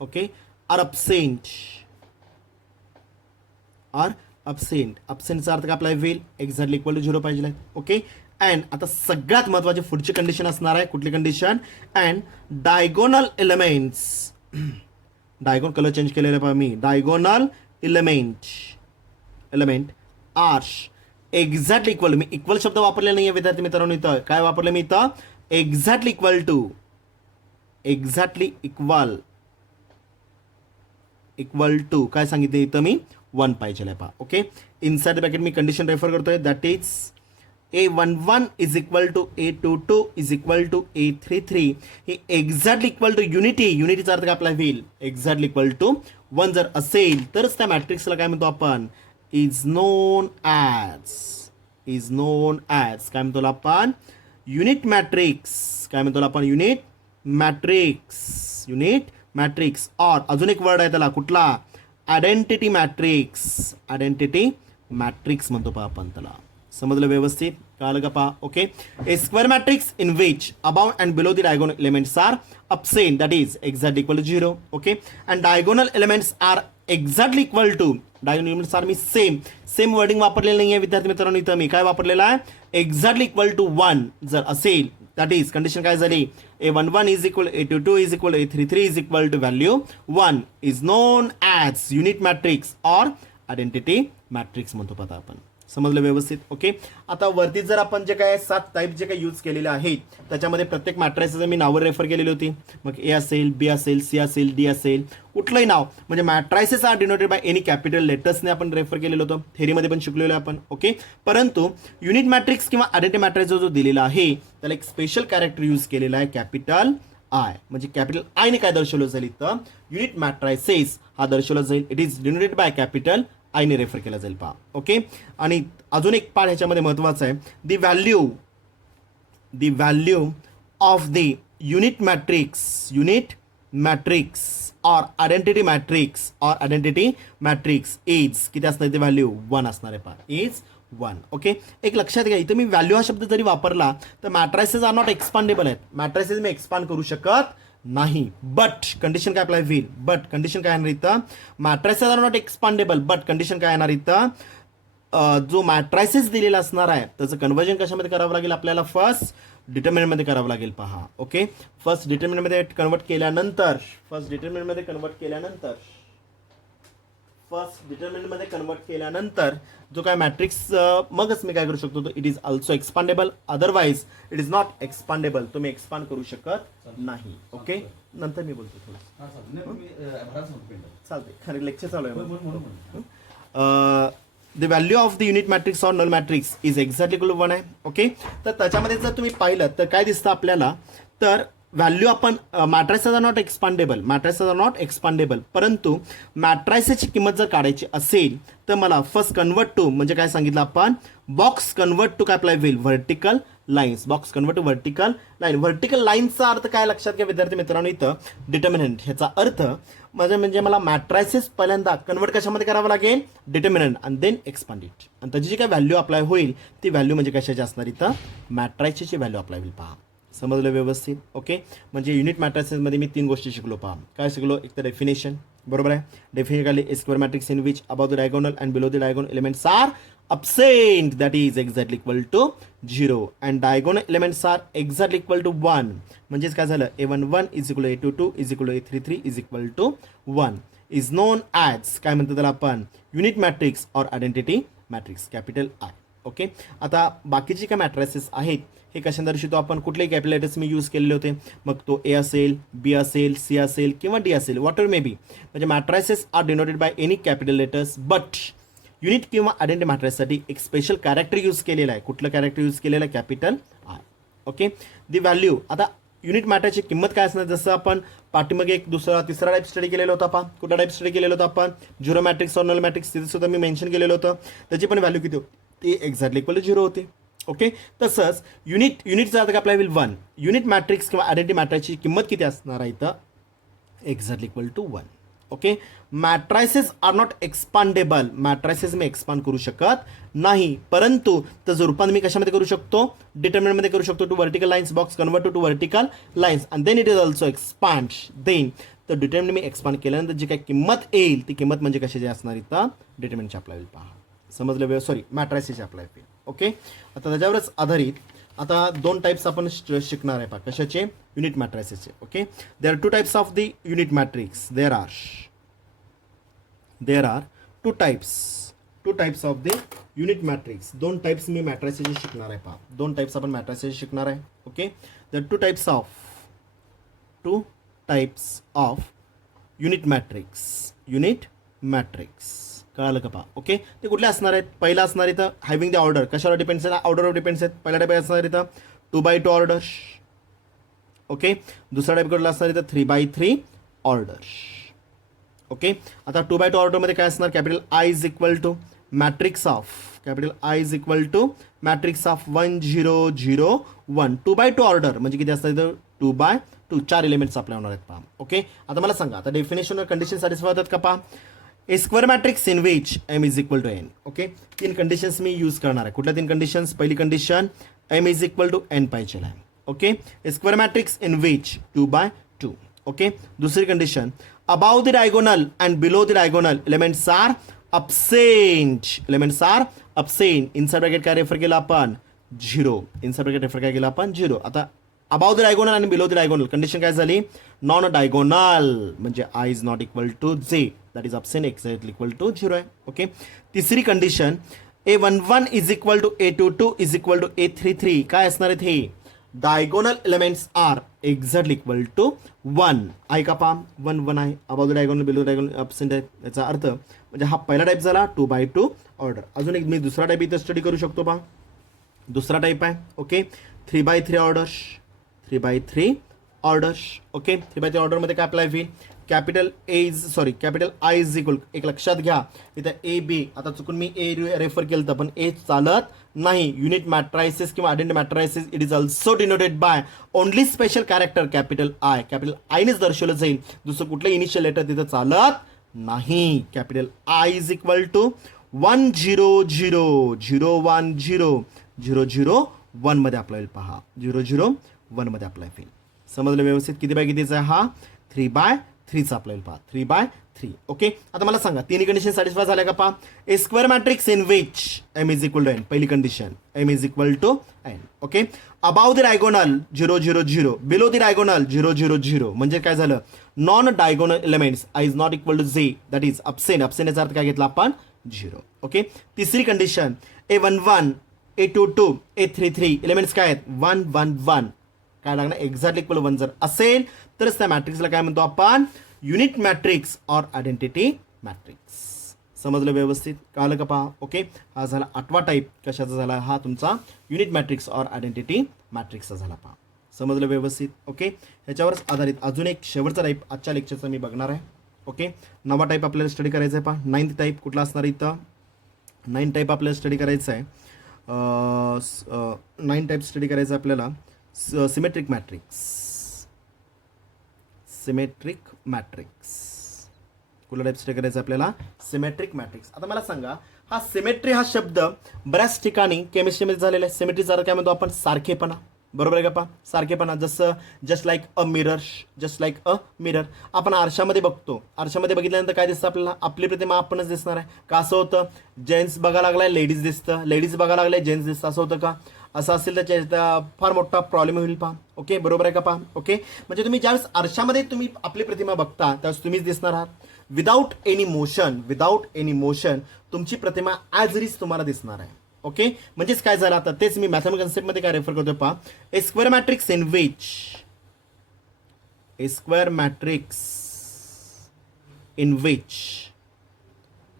okay are absent चा अर्थ काय आपला होईल? एक्झॅक्टली इक्वल टू 0 पाहिजे. ओके. अँड आता सगळ्यात महत्वाची पुढची कंडिशन असणार आहे. कुठली condition? And diagonal elements colour change केलेला पहा मी. Diagonal element are exactly equal. मी इक्वल शब्द वापरलेला नाही आहे विद्यार्थी मित्रांनो. इथं काय वापरलं मी? इथं एक्झॅक्टली इक्वल टू काय सांगितले इथं मी? 1 पाहिजे पहा. ओके. इनसाइड ब्रॅकेट मी कंडिशन रेफर करतोय. That is A11 is equal to A22 is equal to A33 हे एक्झॅक्टली इक्वल टू युनिटीचा अर्थ काय आपला होईल? एक्झॅक्टली इक्वल टू 1 जर असेल तरच त्या मॅट्रिक्सला काय म्हणतो आपण? इज नोन ॲज काय म्हणतो आपण? Unit matrix. काय म्हणतो आपण? Unit matrix. और अजून एक वर्ड आहे त्याला. कुठला? आयडेंटिटी मॅट्रिक्स म्हणतो पहा आपण त्याला. समजलं व्यवस्थित? कळलं का पहा? Okay. A square matrix in which about and below the diagonal elements are absent, that is exactly equal to 0. Okay. And diagonal elements are exactly equal to diagonal elements are me same wording वापरलेलं नाही आहे विद्यार्थी मित्रांनो. इथं मी काय वापरलेलं आहे? Exactly equal to 1 जर असेल दॅट इज कंडिशन काय झाली? A11 is equal A22 is equal A33 is equal to value 1 is known as unit matrix or identity matrix म्हणतो पहा आपण. समजलं व्यवस्थित? ओके. आता वरती जर आपण जे काय 7 टाईप जे काही यूज केलेले आहेत त्याच्यामध्ये प्रत्येक मॅट्रायसेस मी नावं रेफर केलेली होती. मग ए असेल, बी असेल, सी असेल, डी असेल, कुठलंही नाव म्हणजे matrices are denoted by any capital लेटर्सने आपण रेफर केलेलं होतं. थेरीमध्ये पण शिकलेलो आपण. ओके. परंतु युनिट मॅट्रिक्स किंवा आयडेंटिटी मॅट्रिक्स जो दिलेला आहे त्याला एक स्पेशल कॅरेक्टर यूज केलेला आहे कॅपिटल आय. म्हणजे कॅपिटल आयने काय दर्शवलं जाईल तर युनिट मॅट्रायसेस हा दर्शवला जाईल. It is denoted by capital आयने रेफर केला जाईल पहा. ओके. आणि अजून एक पार्ट ह्याच्यामध्ये महत्वाचा आहे. The value of the unit matrix और आयडेंटिटी मॅट्रिक्स इज किती असणार? ते व्हॅल्यू 1 असणार आहे पहा. इज 1. ओके. एक लक्षात घ्या इथं मी व्हॅल्यू हा शब्द जरी वापरला तर मॅट्रायसेस आर नॉट एक्सपांडेबल आहेत. मॅट्रायसेस मी एक्सपांड करू शकत नाही. बट कंडिशन काय अप्लाय होईल? बट कंडिशन काय येणार इथं? Matrices are not expandable but condition काय येणार इथं? जो मॅट्रायसेस दिलेला असणार आहे त्याचं कन्व्हर्जन कशामध्ये करावं लागेल आपल्याला? फर्स्ट डिटर्मिनंटमध्ये करावं लागेल पहा. ओके. फर्स्ट डिटर्मिनंटमध्ये कन्वर्ट केल्यानंतर जो काय मॅट्रिक्स मगच मी काय करू शकतो? It is also expandable. Otherwise it is not expandable. तुम्ही एक्सपांड करू शकत नाही. ओके. नंतर मी बोलतो थोडं. चालते. खरं लेक्चर चालू आहे. The value of the unit matrix or null matrix is exactly equal to 1 आहे. ओके. तर त्याच्यामध्ये जर तुम्ही पाहिलं तर काय दिसतं आपल्याला? तर व्हॅल्यू आपण मॅट्रायसेस आर नॉट एक्सपांडेबल परंतु मॅट्रायसेसची किंमत जर काढायची असेल तर मला फर्स्ट कन्वर्ट टू म्हणजे काय सांगितलं आपण? बॉक्स कन्वर्ट टू काय अप्लाय होईल? Vertical lines. Box convert to vertical line. Vertical लाईनचा अर्थ काय लक्षात घ्या विद्यार्थी मित्रांनो. इथं डिटर्मिनंट ह्याचा अर्थ म्हणजे मला मॅट्रायसेस पहिल्यांदा कन्वर्ट कशामध्ये करावं लागेल? डिटर्मिनंट आणि देन एक्सपांड इट. आणि त्याची जी काय व्हॅल्यू अप्लाय होईल ती व्हॅल्यू म्हणजे कशाची असणार? इथं मॅट्रायसेसची व्हॅल्यू अप्लाय होईल पहा. समजलं व्यवस्थित? ओके. म्हणजे युनिट मॅट्रायसेसमध्ये मी 3 गोष्टी शिकलो पहा. काय शिकलो? एक तर डेफिनेशन. बरोबर आहे. डेफिनेशन काढली. A square matrix in which about the diagonal and below the diagonal elements are absent, that is exactly equal to 0 and diagonal elements are exactly equal to 1. म्हणजेच काय झालं? A11 is equal to A22 is equal to A33 is equal to 1 is known as काय म्हणतो त्याला आपण? Unit matrix और identity matrix capital I. Okay. आता बाकीचे काय मॅट्रायसेस आहेत हे कशाने दर्शवतो आपण, कुठलेही कॅपिटल लेटर्स मी यूज केलेले होते, मग तो ए असेल, बी असेल, सी असेल किंवा डी असेल, वॉट एव्हर मे बी. म्हणजे matrices are denoted by any capital letters, but unit किंवा आयडेंटिटी मॅट्रायससाठी एक स्पेशल कॅरेक्टर यूज केलेलं आहे. कुठलं कॅरेक्टर यूज केलेलं आहे, capital I. Okay. The value, आता युनिट मॅटरची किंमत काय असणार, जसं आपण पाठीमागे एक तिसरा टाईप स्टडी केलेला होता आपण. कुठला टाईप स्टडी केलेला होता आपण, झिरो मॅट्रिक्स और नल मॅट्रिक्स, तिथे सुद्धा मी मेन्शन केलेलं होतं. त्याची पण व्हॅल्यू किती होती, ती एक्झॅक्टली इक्वल टू 0 होते. ओके. तसंच युनिटचा आता आपल्या विल 1. युनिट मॅट्रिक्स किंवा आयडेंटिटी मॅट्रिक्सची किंमत किती असणार आहे इथं, exactly equal to 1. Okay. Matrices are not expandable, matrices मी एक्सपांड करू शकत नाही, परंतु त्याचं रूपांतर मी कशामध्ये करू शकतो, डिटर्मिनंटमध्ये करू शकतो. To vertical lines box convert to vertical lines and then it is also expand. Then तर डिटर्मिनंट मी एक्सपांड केल्यानंतर जी काही किंमत येईल ती किंमत म्हणजे कशाची असणार इथं, डिटर्मिनंटची अप्लाय होईल. पहा समजलं, सॉरी मॅट्रायसेसची अप्लाय होईल. ओके. आता त्याच्यावरच आधारित आता 2 टाईप्स आपण शिकणार आहे. पहा कशाचे, युनिट मॅट्रायसेसचे. Okay. There are 2 types of the unit matrix. There are 2 types of the unit matrix. 2 types मी मॅट्रायसेसचे शिकणार आहे. पहा 2 टाईप्स आपण मॅट्रायसेसचे शिकणार आहे. Okay. There 2 types of unit matrix. कळालं का? पहा. ओके. ते कुठले असणार आहेत, पहिला असणार इथं हॅव्हिंग द ऑर्डर, कशावर डिपेंड्स आहे, ऑर्डरवर डिपेंड्स आहेत. पहिला टाईप असणार इथं 2x2 ऑर्डर. ओके. दुसरा टाईप कुठला असणार इथं 3x3 ऑर्डर. ओके. आता 2x2 ऑर्डरमध्ये काय असणार, capital I is equal to matrix of 1 0 0 1. 2x2 order म्हणजे किती असणार इथं, 2x2, 4 एलिमेंट्स आपल्या होणार आहेत. पहा. ओके. आता मला सांगा, आता डेफिनेशन कंडिशन सॅटिस्फाय होतात का? पहा, ए square matrix in which M is equal to N. Okay. 3 conditions मी यूज करणार आहे. कुठल्या 3 कंडिशन्स, पहिली condition M is equal to N पाहिजे आहे. Okay. A square matrix in which 2x2. Okay. दुसरी condition, above the diagonal and below the diagonal elements are absent. Inside bracket काय refer केला आपण, 0. इनसाइड ब्रॅकेट रेफर काय केला आपण, 0. आता अबाव द डायगोनल आणि बिलो द डायगोनल कंडिशन काय झाली, नॉन डायगोनल म्हणजे I is not equal to J, that is absent, exactly equal to 0 आहे. ओके. तिसरी condition, A11 is equal to A22 is equal to A33. काय असणार आहेत हे, diagonal elements are exactly equal to 1. आहे का? पहा 1 आहे. Above the diagonal below the diagonal absent आहे. याचा अर्थ म्हणजे हा पहिला टाईप झाला 2x2 ऑर्डर. अजून एक मी दुसरा टाईप इथं स्टडी करू शकतो. पहा दुसरा टाईप आहे. Okay. 3x3 order. Okay. 3x3 ऑर्डरमध्ये काय अप्लाय होईल, कॅपिटल आय इज इक्वल, एक लक्षात घ्या इथं ए बी, आता चुकून मी ए रेफर केलं तर पण ए चालत नाही. युनिट मॅट्रायसिस किंवा identity matrices it is also denoted by only special character capital आयनेच दर्शवलं जाईल, दुसरं कुठलं इनिशियल लेटर तिथं चालत नाही. Capital I is equal to 1 0 0 0 1 0 0 0 1 मध्ये अप्लाय होईल. पहा 0 0 1 मध्ये अप्लाय होईल. समजलं व्यवस्थित, किती बाय कितीचा आहे हा, 3x3चा अप्लाय होईल. पहा 3x3. ओके. आता मला सांगा, तिन्ही कंडिशन सॅटिस्फाय झाल्या का? पहा, ए square matrix in which M is equal to N, पहिली condition M is equal to N. Okay. Above the diagonal 0 0 0, below the diagonal 0 0 0 म्हणजे काय झालं, non diagonal elements I is not equal to J, that is absent. याचा अर्थ काय घेतला आपण, 0. Okay. तिसरी condition, A11 A22 A33 elements काय आहेत, 1 1 1. काय लागणार, एक्झॅक्टली इक्वल 1 जर असेल तरच त्या मॅट्रिक्सला काय म्हणतो आपण, युनिट मॅट्रिक्स और आयडेंटिटी मॅट्रिक्स. समजलं व्यवस्थित, कळलं का? पहा. ओके. हा झाला 8वा टाईप. कशाचा झाला हा, तुमचा युनिट मॅट्रिक्स और आयडेंटिटी मॅट्रिक्सचा झाला. पहा समजलं व्यवस्थित. ओके. ह्याच्यावरच आधारित अजून एक शेवटचा टाईप आजच्या लेक्चरचा मी बघणार आहे. ओके. 9वा टाईप आपल्याला स्टडी करायचा आहे. पहा 9th टाईप कुठला असणार इथं, 9 टाईप आपल्याला स्टडी करायचं आहे. 9 टाईप स्टडी करायचं आपल्याला, सिमेट्रिक मॅट्रिक्स. कुठला टाईप स्टडी करायचं आपल्याला, सिमेट्रिक मॅट्रिक्स. आता मला सांगा, हा सिमेट्री हा शब्द बऱ्याच ठिकाणी केमिस्ट्रीमध्ये झालेला आहे. सिमेट्रीचा काय म्हणतो आपण, सारखेपणा. बरोबर आहे का? पहा सारखेपणा, जसं जस्ट लाईक अ मिरर. आपण आरशामध्ये बघतो, आरशामध्ये बघितल्यानंतर काय दिसतं आपल्याला, आपली प्रतिमा आपणच दिसणार आहे का? असं होतं, जेंट्स बघायला लागलाय लेडीज दिसतं, लेडीज बघायला लागलाय जेंट्स दिसतं, असं होतं का? असं असेल तर फार मोठा प्रॉब्लेम होईल. पहा. ओके. बरोबर आहे का? पहा. ओके. म्हणजे तुम्ही ज्यावेळेस आरशामध्ये तुम्ही आपली प्रतिमा बघता त्यावेळेस तुम्हीच दिसणार आहात. विदाऊट एनी मोशन तुमची प्रतिमा ॲज इट इज तुम्हाला दिसणार आहे. ओके, म्हणजेच काय झालं आता तेच मी मॅथमेटिकल कन्सेप्टमध्ये काय रेफर करतोय पहा. ए square matrix in which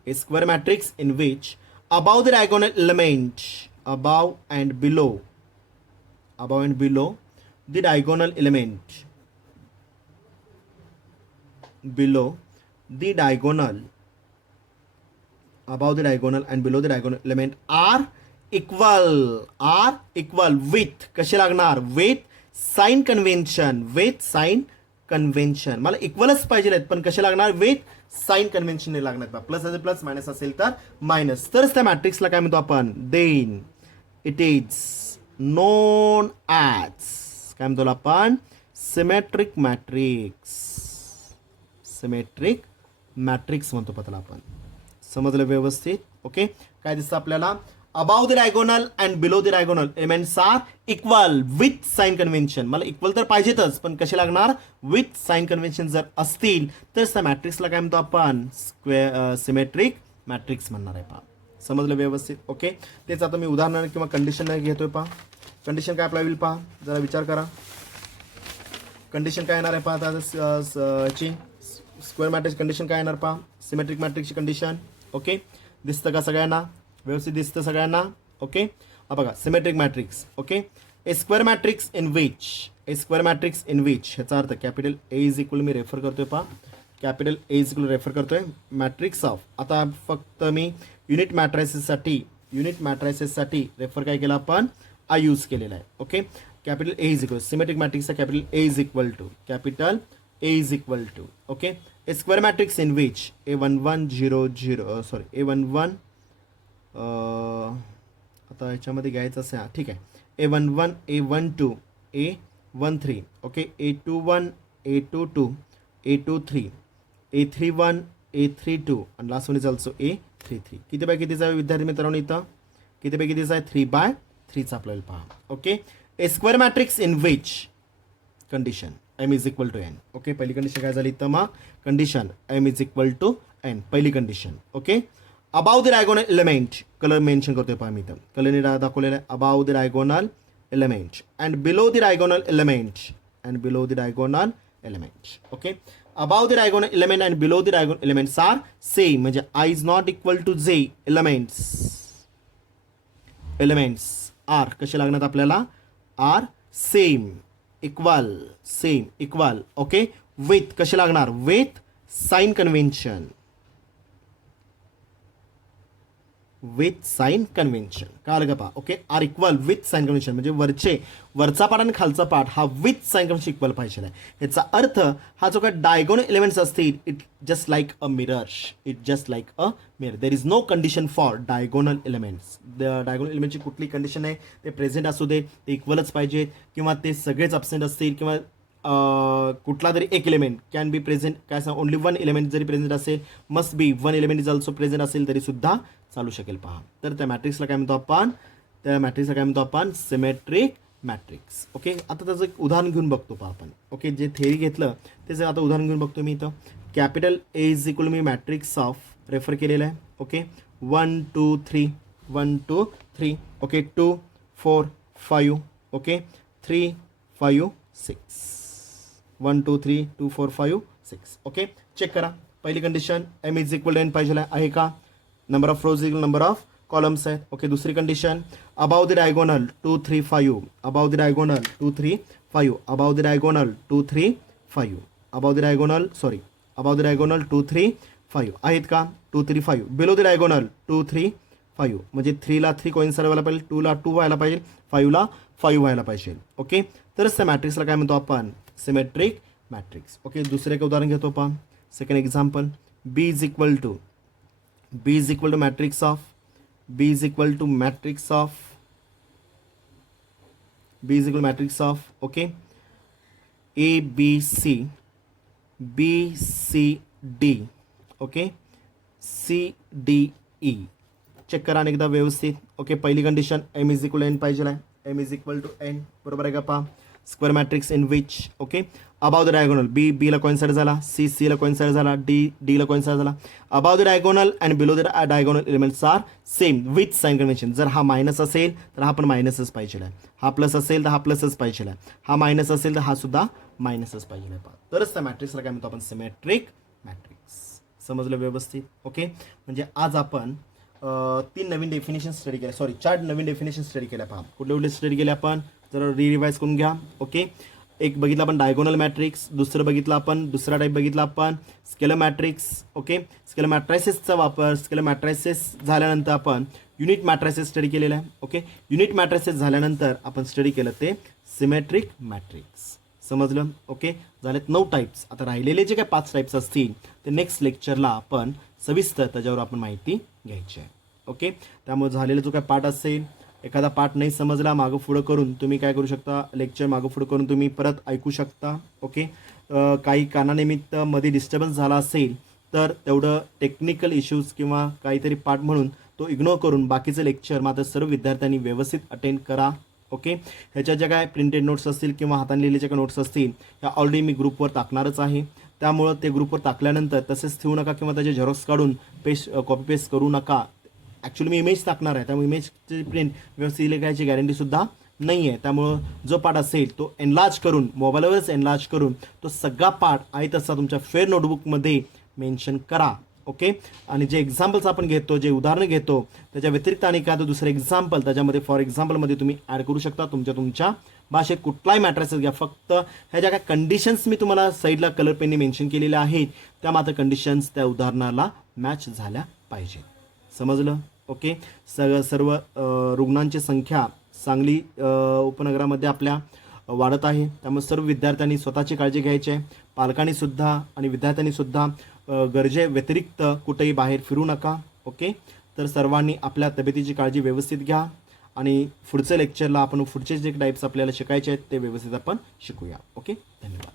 a square matrix in which above the diagonal element above and below the diagonal element below the diagonal above the diagonal and below the diagonal element are equal with कसे लागणार with sign convention मला इक्वलच पाहिजे आहेत पण कसे लागणार with sign convention नाही लागणार. प्लस असेल प्लस मायनस असेल तर मायनस, तरच त्या मॅट्रिक्सला काय म्हणतो आपण then it is known as काय म्हणतो आपण सिमेट्रिक मॅट्रिक्स म्हणतो त्याला आपण. समजलं व्यवस्थित. ओके, काय दिसतं आपल्याला above the diagonal and below the diagonal elements are equal with sign convention. मला इक्वल तर पाहिजेतच पण कसे लागणार विथ साइन कन्व्हेन्शन जर असतील तर त्या मॅट्रिक्सला काय म्हणतो आपण सिमेट्रिक मॅट्रिक्स म्हणणार आहे. पहा समजलं व्यवस्थित. ओके, तेच आता मी उदाहरण किंवा कंडिशन घेतोय. पहा कंडिशन काय आपल्याला पहा जरा विचार करा. कंडिशन काय येणार आहे पहा आता ची स्क्वेअर मॅट्रिक्स कंडिशन काय येणार पहा सिमेट्रिक मॅट्रिक्सची कंडिशन. ओके, दिसतं का सगळ्यांना व्यवस्थित दिसतं सगळ्यांना. ओके, बघा symmetric matrix. Okay, A square matrix in which ह्याचा अर्थ capital A is equal me refer करतोय पहा capital A is equal refer करतोय मॅट्रिक्स ऑफ. आता फक्त मी युनिट मॅट्रायसेससाठी रेफर काय केलं आपण आय यूज केलेला आहे. Okay, capital A is equal symmetric मॅट्रिक्सचा capital A is equal to okay A square matrix in which A11 आता याच्यामध्ये घ्यायचं असेल ठीक आहे A11 A12 A13 okay A21 A22 A23 A31 A32 आणि last one is also A33. किती bye कितीचा आहे विद्यार्थी मित्रांनो इथं किती बाय कितीचा आहे 3/3चा आपल्याला पहा. Okay, A square matrix in which condition m is equal to n. Okay, पहिली कंडिशन काय झाली इथं मग condition m is equal to n पहिली condition. Okay, above the diagonal element colour mention करतोय पहा मी इथं कलरने दाखवलेलं आहे above the diagonal element and below the diagonal element. Okay, above the diagonal element and below the diagonal elements are same म्हणजे I is not equal to J elements are कसे लागणार आपल्याला are same equal okay with कसे लागणार with sign convention काय आलं का पहा. Okay, are equal with sign convention म्हणजे वरचा पार्ट आणि खालचा पार्ट हा विथ साइन कन्व्हेन्शन इक्वल पाहिजे आहे. याचा अर्थ हा जो काय डायगोनल एलिमेंट्स असतील it just like a mirror there is no condition for diagonal elements. Diagonal एलिमेंटची कुठली कंडिशन आहे ते प्रेझेंट असू दे ते इक्वलच पाहिजे किंवा ते सगळेच अब्सेंट असतील किंवा कुठला तरी एक एलिमेंट कॅन बी प्रेझेंट काय सांग ओनली वन एलिमेंट जरी प्रेझेंट असेल must be one element is also present असेल तरी सुद्धा चालू शकेल. पहा तर त्या मॅट्रिक्सला काय म्हणतो आपण सिमेट्रिक मॅट्रिक्स. ओके, आता त्याचं एक उदाहरण घेऊन बघतो पहा आपण. ओके, जे थेरी घेतलं त्याचं आता उदाहरण घेऊन बघतो मी इथं capital A is equal me matrix of refer केलेलं आहे. Okay, 1 2 3 okay 2 4 5 okay 3 5 6 1 2 3 2 4 5 6. Okay, check करा पहिली condition m is equal to n पाहिजे आहे का number of rows equal number of columns आहेत. ओके, दुसरी condition above the diagonal 2 3 5 above the diagonal 2 3 5 above the diagonal 2 3 5 above the diagonal 2 3 5 आहेत का 2 3 5 below the diagonal 2 3 5 म्हणजे 3 ला 3 कोइन्साइड व्हायला पाहिजे 2 ला 2 व्हायला पाहिजे 5 ला 5 व्हायला पाहिजे. ओके, तरच त्या मॅट्रिक्सला काय म्हणतो आपण सिमेट्रिक मॅट्रिक्स. ओके, दुसरे एक उदाहरण घेतो पहा second example b is equal to matrix of okay a b c d okay c d e. Check करा एकदा व्यवस्थित. ओके, पहिली condition m is equal n पाहिजे आहे m is equal to n बरोबर आहे का पहा. Square matrix in which okay above the diagonal बीला कोइन्साइड झाला, सीला कोइन्साइड झाला, डीला कोइन्साइड झाला. Above the diagonal and below the diagonal elements are same with sign convention. जर हा मायनस असेल तर हा पण मायनसच पाहिजे आहे, हा प्लस असेल तर हा प्लसच पाहिजे आहे, हा मायनस असेल तर हा सुद्धा मायनसच पाहिजे आहे. तरच त्या मॅट्रिक्सला काय म्हणतो आपण सिमेट्रिक मॅट्रिक्स. समजलं व्यवस्थित. ओके म्हणजे आज आपण 3 नवीन डेफिनेशन स्टडी केल्या, सॉरी 4 नवीन डेफिनेशन स्टडी केल्या. पहा कुठले कुठले स्टडी केले आपण जरा रिवाइज करून घ्या. ओके एक बघितलं आपण डायगोनल मॅट्रिक्स, दुसरं बघितलं आपण दुसरा टाईप बघितला आपण स्केलर मॅट्रिक्स. ओके स्केलर मॅट्रायसेसचा वापर, स्केलर मॅट्रायसेस झाल्यानंतर आपण युनिट मॅट्रायसेस स्टडी केलेला आहे. ओके युनिट मॅट्रायसेस झाल्यानंतर आपण स्टडी केलं ते सिमेट्रिक मॅट्रिक्स. समजलं. ओके झालेत 9 टाईप्स. आता राहिलेले जे काय 5 टाईप्स असतील ते नेक्स्ट लेक्चरला आपण सविस्तर त्याच्यावर आपण माहिती घ्यायची आहे. ओके त्यामुळे झालेला जो काय पार्ट असेल, एखादा पार्ट नाही समजला मागं पुढं करून तुम्ही काय करू शकता, लेक्चर मागं पुढं करून तुम्ही परत ऐकू शकता. ओके काही कारणानिमित्त मध्ये डिस्टर्बन्स झाला असेल तर तेवढं टेक्निकल इश्यूज किंवा काहीतरी पार्ट म्हणून तो इग्नोर करून बाकीचं लेक्चर मात्र सर्व विद्यार्थ्यांनी व्यवस्थित अटेंड करा. ओके ह्याच्या ज्या काय प्रिंटेड नोट्स असतील किंवा हाताने लिहिलेल्या काय नोट्स असतील ह्या ऑलरेडी मी ग्रुपवर टाकणारच आहे. त्यामुळं ते ग्रुपवर टाकल्यानंतर तसेच ठेवू नका किंवा त्याचे झेरॉक्स काढून कॉपी पेस्ट करू नका. ॲक्च्युली मी इमेज टाकणार आहे त्यामुळे इमेजची प्रिंट व्यवस्थित लिहायची गॅरंटीसुद्धा नाही आहे. त्यामुळं जो पार्ट असेल तो एनलार्ज करून मोबाईलवरच एनलार्ज करून तो सगळा पार्ट आहे तसा तुमच्या फेअर नोटबुकमध्ये मेन्शन करा. ओके आणि जे एक्झाम्पल्स आपण घेतो, जे उदाहरणं घेतो त्याच्या व्यतिरिक्त आणि काय तर दुसरं एक्झाम्पल त्याच्यामध्ये फॉर एक्झाम्पलमध्ये तुम्ही ॲड करू शकता. तुमच्या भाषेत कुठलाही मॅट्रिक्स घ्या, फक्त ह्या ज्या काय कंडिशन्स मी तुम्हाला साईडला कलर पेनने मेन्शन केलेल्या आहेत त्या मात्र कंडिशन्स त्या उदाहरणाला मॅच झाल्या पाहिजेत. समजलं. ओके सर्व रुग्णांची संख्या सांगली उपनगरामध्ये आपल्या वाढत आहे. त्यामुळे सर्व विद्यार्थ्यांनी स्वतःची काळजी घ्यायची आहे. पालकांनीसुद्धा आणि विद्यार्थ्यांनीसुद्धा गरजे व्यतिरिक्त कुठेही बाहेर फिरू नका. ओके तर सर्वांनी आपल्या तब्येतीची काळजी व्यवस्थित घ्या आणि पुढच्या लेक्चरला आपण पुढचे जे टाईप्स आपल्याला शिकायचे आहेत ते व्यवस्थित आपण शिकूया. ओके धन्यवाद.